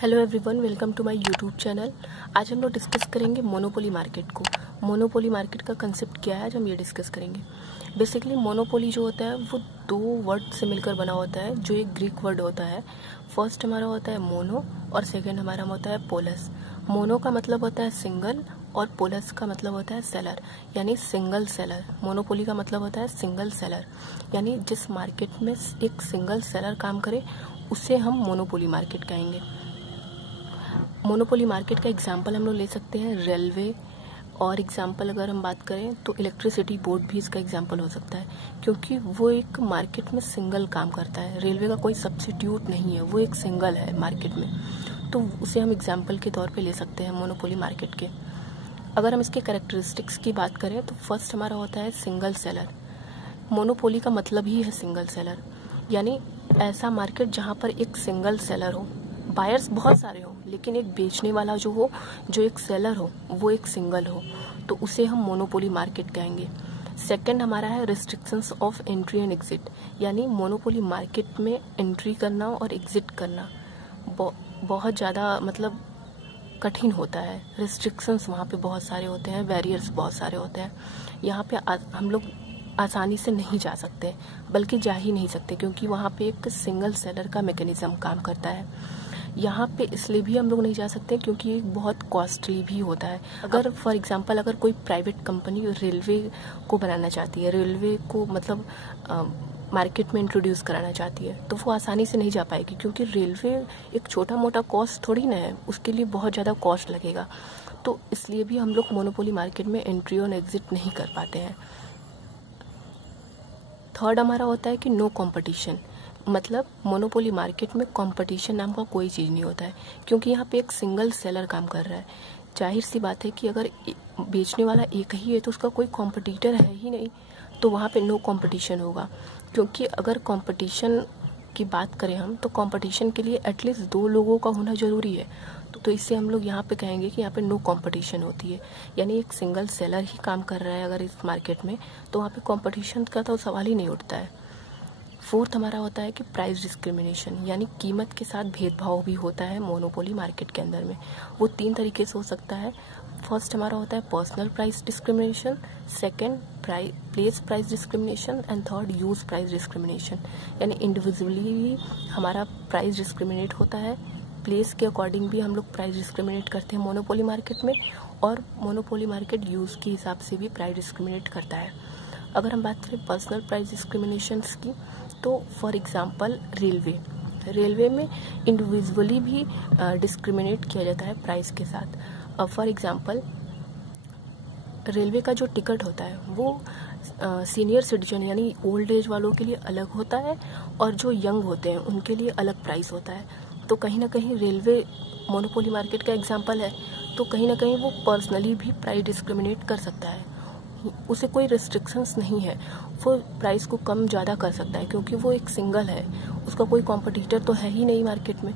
Hello everyone, welcome to my YouTube channel. आज हम लोग डिस्कस करेंगे मोनोपोली मार्केट को। मोनोपोली मार्केट का कंसेप्ट क्या है, आज हम ये डिस्कस करेंगे। बेसिकली मोनोपोली जो होता है वो दो वर्ड से मिलकर बना होता है, जो एक ग्रीक वर्ड होता है। फर्स्ट हमारा होता है मोनो और सेकेंड हमारा होता है पोलस। मोनो का मतलब होता है सिंगल और पोलस का मतलब होता है सेलर, यानी सिंगल सेलर। मोनोपोली का मतलब होता है सिंगल सेलर, यानी जिस मार्केट में एक सिंगल सेलर काम करे उसे हम मोनोपोली मार्केट कहेंगे। मोनोपोली मार्केट का एग्जाम्पल हम लोग ले सकते हैं रेलवे, और एग्जाम्पल अगर हम बात करें तो इलेक्ट्रिसिटी बोर्ड भी इसका एग्जाम्पल हो सकता है, क्योंकि वो एक मार्केट में सिंगल काम करता है। रेलवे का कोई सब्स्टिट्यूट नहीं है, वो एक सिंगल है मार्केट में, तो उसे हम एग्जाम्पल के तौर पे ले सकते हैं मोनोपोली मार्केट के। अगर हम इसके कैरेक्टरिस्टिक्स की बात करें तो फर्स्ट हमारा होता है सिंगल सेलर। मोनोपोली का मतलब ही है सिंगल सेलर, यानी ऐसा मार्केट जहाँ पर एक सिंगल सेलर हो, बायर्स बहुत सारे हो लेकिन एक बेचने वाला जो हो, जो एक सेलर हो, वो एक सिंगल हो, तो उसे हम मोनोपोली मार्केट कहेंगे। सेकंड हमारा है restrictions of entry and exit, यानी मोनोपोली मार्केट में एंट्री करना और एग्जिट करना बहुत ज़्यादा मतलब कठिन होता है। रिस्ट्रिक्शंस वहाँ पे बहुत सारे होते हैं, बैरियर्स बहुत सारे होते हैं। यहाँ पे हम लोग आसानी से नहीं जा सकते, बल्कि जा ही नहीं सकते, क्योंकि वहाँ पे एक सिंगल सेलर का मैकेनिज्म काम करता है। यहाँ पे इसलिए भी हम लोग नहीं जा सकते क्योंकि ये बहुत कॉस्टली भी होता है। अगर फॉर एग्जांपल अगर कोई प्राइवेट कंपनी रेलवे को बनाना चाहती है, रेलवे को मतलब मार्केट में इंट्रोड्यूस कराना चाहती है, तो वो आसानी से नहीं जा पाएगी, क्योंकि रेलवे एक छोटा मोटा कॉस्ट थोड़ी ना है, उसके लिए बहुत ज़्यादा कॉस्ट लगेगा। तो इसलिए भी हम लोग मोनोपोली मार्केट में एंट्री और एग्जिट नहीं कर पाते हैं। थर्ड हमारा होता है कि नो कंपटीशन, मतलब मोनोपोली मार्केट में कंपटीशन नाम का कोई चीज़ नहीं होता है, क्योंकि यहाँ पे एक सिंगल सेलर काम कर रहा है। जाहिर सी बात है कि अगर बेचने वाला एक ही है तो उसका कोई कॉम्पिटिटर है ही नहीं, तो वहाँ पे नो कंपटीशन होगा। क्योंकि अगर कंपटीशन की बात करें हम, तो कंपटीशन के लिए एटलीस्ट दो लोगों का होना ज़रूरी है, तो इससे हम लोग यहाँ पे कहेंगे कि यहाँ पे नो कंपटीशन होती है, यानी एक सिंगल सेलर ही काम कर रहा है अगर इस मार्केट में, तो वहाँ पे कंपटीशन का तो सवाल ही नहीं उठता है। फोर्थ हमारा होता है कि प्राइस डिस्क्रिमिनेशन, यानी कीमत के साथ भेदभाव भी होता है मोनोपोली मार्केट के अंदर में। वो तीन तरीके से हो सकता है। फर्स्ट हमारा होता है personal price discrimination, second place price discrimination, and third use price discrimination, यानी इंडिविजुअली भी हमारा प्राइस डिस्क्रिमिनेट होता है, प्लेस के अकॉर्डिंग भी हम लोग प्राइस डिस्क्रिमिनेट करते हैं मोनोपोली मार्केट में, और मोनोपोली मार्केट यूज़ के हिसाब से भी प्राइस डिस्क्रिमिनेट करता है। अगर हम बात करें पर्सनल प्राइस डिस्क्रिमिनेशंस की, तो फॉर एग्जांपल रेलवे में इंडिविजुअली भी डिस्क्रिमिनेट किया जाता है प्राइस के साथ। फॉर एग्जांपल रेलवे का जो टिकट होता है वो सीनियर सिटीजन यानी ओल्ड एज वालों के लिए अलग होता है, और जो यंग होते हैं उनके लिए अलग प्राइस होता है। तो कहीं ना कहीं रेलवे मोनोपोली मार्केट का एग्जांपल है, तो कहीं ना कहीं वो पर्सनली भी प्राइस डिस्क्रिमिनेट कर सकता है। उसे कोई रिस्ट्रिक्शंस नहीं है, वो प्राइस को कम ज़्यादा कर सकता है, क्योंकि वो एक सिंगल है, उसका कोई कॉम्पिटिटर तो है ही नहीं मार्केट में।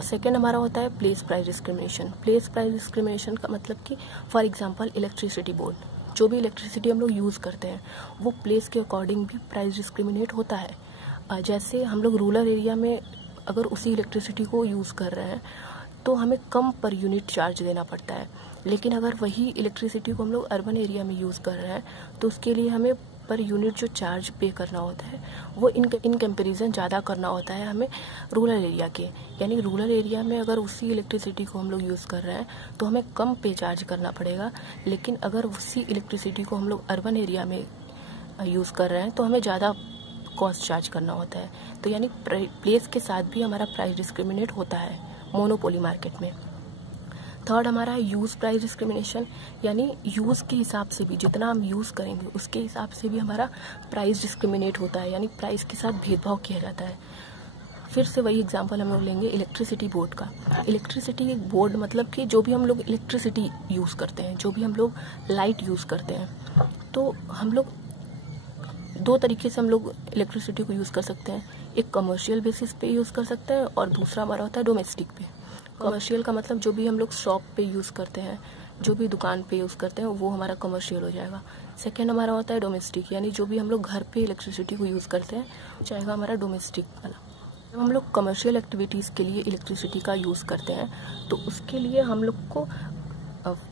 सेकेंड हमारा होता है place price discrimination. Place price discrimination का मतलब कि फॉर एग्जांपल इलेक्ट्रिसिटी बोर्ड, जो भी इलेक्ट्रिसिटी हम लोग यूज़ करते हैं वो प्लेस के अकॉर्डिंग भी प्राइस डिस्क्रिमिनेट होता है। जैसे हम लोग रूरल एरिया में अगर उसी इलेक्ट्रिसिटी को यूज़ कर रहे हैं तो हमें कम पर यूनिट चार्ज देना पड़ता है, लेकिन अगर वही इलेक्ट्रिसिटी को हम लोग अर्बन एरिया में यूज़ कर रहे हैं तो उसके लिए हमें पर यूनिट जो चार्ज पे करना होता है वो इन कंपैरिजन ज़्यादा करना होता है हमें रूरल एरिया के। यानी रूरल एरिया में अगर उसी इलेक्ट्रिसिटी को हम लोग यूज़ कर रहे हैं तो हमें कम पे चार्ज करना पड़ेगा, लेकिन अगर उसी इलेक्ट्रिसिटी को हम लोग अर्बन एरिया में यूज़ कर रहे हैं तो हमें ज़्यादा कॉस्ट चार्ज करना होता है। तो यानी प्लेस के साथ भी हमारा प्राइस डिस्क्रिमिनेट होता है मोनोपोली मार्केट में। थर्ड हमारा है यूज़ प्राइस डिस्क्रिमिनेशन, यानी यूज़ के हिसाब से भी जितना हम यूज़ करेंगे उसके हिसाब से भी हमारा प्राइस डिस्क्रिमिनेट होता है, यानी प्राइस के साथ भेदभाव किया जाता है। फिर से वही एग्जांपल हम लोग लेंगे इलेक्ट्रिसिटी बोर्ड का। इलेक्ट्रिसिटी बोर्ड मतलब कि जो भी हम लोग इलेक्ट्रिसिटी यूज़ करते हैं, जो भी हम लोग लाइट यूज़ करते हैं, तो हम लोग दो तरीके से हम लोग इलेक्ट्रिसिटी को यूज़ कर सकते हैं। एक कमर्शियल बेसिस पे यूज़ कर सकते हैं और दूसरा हमारा होता है डोमेस्टिक पे। कमर्शियल का मतलब जो भी हम लोग शॉप पे यूज़ करते हैं, जो भी दुकान पे यूज़ करते हैं, वो हमारा कमर्शियल हो जाएगा। सेकेंड हमारा होता है डोमेस्टिक, यानी जो भी हम लोग घर पे इलेक्ट्रिसिटी को यूज़ करते हैं जाएगा हमारा डोमेस्टिक वाला। जब हम लोग कमर्शियल एक्टिविटीज़ के लिए इलेक्ट्रिसिटी का यूज़ करते हैं तो उसके लिए हम लोग को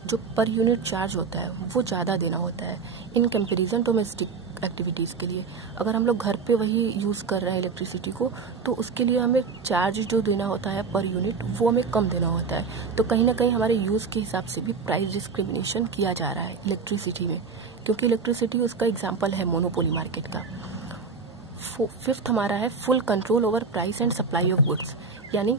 जो पर यूनिट चार्ज होता है वो ज़्यादा देना होता है इन कंपैरिजन डोमेस्टिक एक्टिविटीज़ के लिए। अगर हम लोग घर पे वही यूज़ कर रहे हैं इलेक्ट्रिसिटी को तो उसके लिए हमें चार्ज जो देना होता है पर यूनिट वो हमें कम देना होता है। तो कहीं ना कहीं हमारे यूज़ के हिसाब से भी प्राइस डिस्क्रिमिनेशन किया जा रहा है इलेक्ट्रिसिटी में, क्योंकि इलेक्ट्रिसिटी उसका एग्जाम्पल है मोनोपोली मार्केट का। फिफ्थ हमारा है full control over price and supply of goods, यानी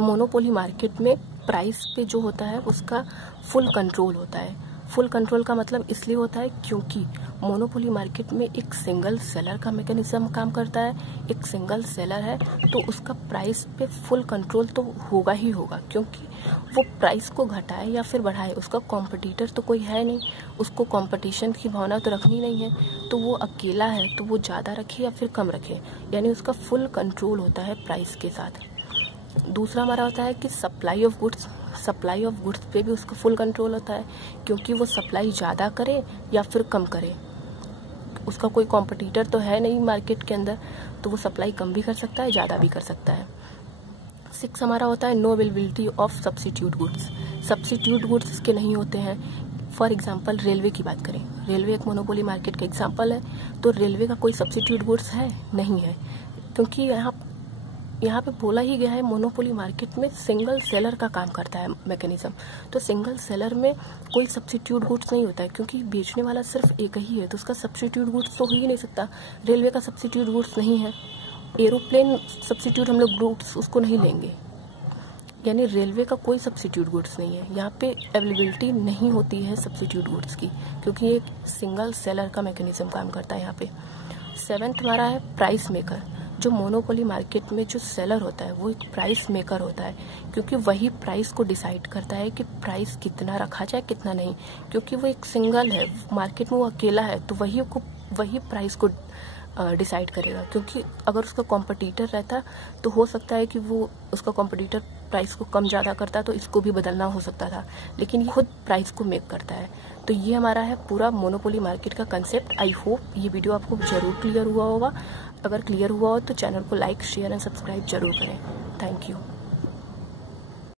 मोनोपोली मार्केट में प्राइस पे जो होता है उसका फुल कंट्रोल होता है। फुल कंट्रोल का मतलब इसलिए होता है क्योंकि मोनोपोली मार्केट में एक सिंगल सेलर का मैकेनिज्म काम करता है। एक सिंगल सेलर है तो उसका प्राइस पे फुल कंट्रोल तो होगा ही होगा, क्योंकि वो प्राइस को घटाए या फिर बढ़ाए उसका कॉम्पिटिटर तो कोई है नहीं, उसको कंपटीशन की भावना तो रखनी नहीं है। तो वो अकेला है तो वो ज़्यादा रखे या फिर कम रखे, यानी उसका फुल कंट्रोल होता है प्राइस के साथ। दूसरा हमारा होता है कि supply of goods. Supply of goods पे भी उसका फुल कंट्रोल होता है, क्योंकि वो सप्लाई ज़्यादा करे या फिर कम करे, उसका कोई कॉम्पिटिटर तो है नहीं मार्केट के अंदर, तो वो सप्लाई कम भी कर सकता है ज़्यादा भी कर सकता है। 6 हमारा होता है no availability of substitute goods. Substitute goods इसके नहीं होते हैं। फॉर एग्जांपल रेलवे की बात करें, रेलवे एक मोनोपोली मार्केट का एग्जांपल है, तो रेलवे का कोई सब्सिट्यूट गुड्स है नहीं है, क्योंकि यहाँ पे बोला ही गया है मोनोपोली मार्केट में सिंगल सेलर का काम करता है मैकेनिज्म। तो सिंगल सेलर में कोई सब्सिट्यूट गुड्स नहीं होता है, क्योंकि बेचने वाला सिर्फ एक ही है तो उसका सब्सिट्यूट गुड्स तो हो ही नहीं सकता। रेलवे का सब्सिट्यूट गुड्स नहीं है, एरोप्लेन सब्सिट्यूट हम लोग गुड्स उसको नहीं लेंगे, यानी रेलवे का कोई सब्सिट्यूट गुड्स नहीं है। यहाँ पे अवेलेबिलिटी नहीं होती है सब्सिट्यूट गुड्स की, क्योंकि एक सिंगल सेलर का मैकेनिज्म काम करता है यहाँ पे। 7th हमारा है प्राइस मेकर। जो मोनोपोली मार्केट में जो सेलर होता है वो एक प्राइस मेकर होता है, क्योंकि वही प्राइस को डिसाइड करता है कि प्राइस कितना रखा जाए कितना नहीं, क्योंकि वो एक सिंगल है मार्केट में, वो अकेला है तो वही प्राइस को डिसाइड करेगा। क्योंकि अगर उसका कॉम्पिटिटर रहता तो हो सकता है कि वो उसका कॉम्पिटिटर प्राइस को कम ज़्यादा करता तो इसको भी बदलना हो सकता था, लेकिन ये खुद प्राइस को मेक करता है। तो ये हमारा है पूरा मोनोपोली मार्केट का कंसेप्ट। आई होप ये वीडियो आपको ज़रूर क्लियर हुआ होगा। अगर क्लियर हुआ हो तो चैनल को लाइक शेयर एंड सब्सक्राइब जरूर करें। Thank you.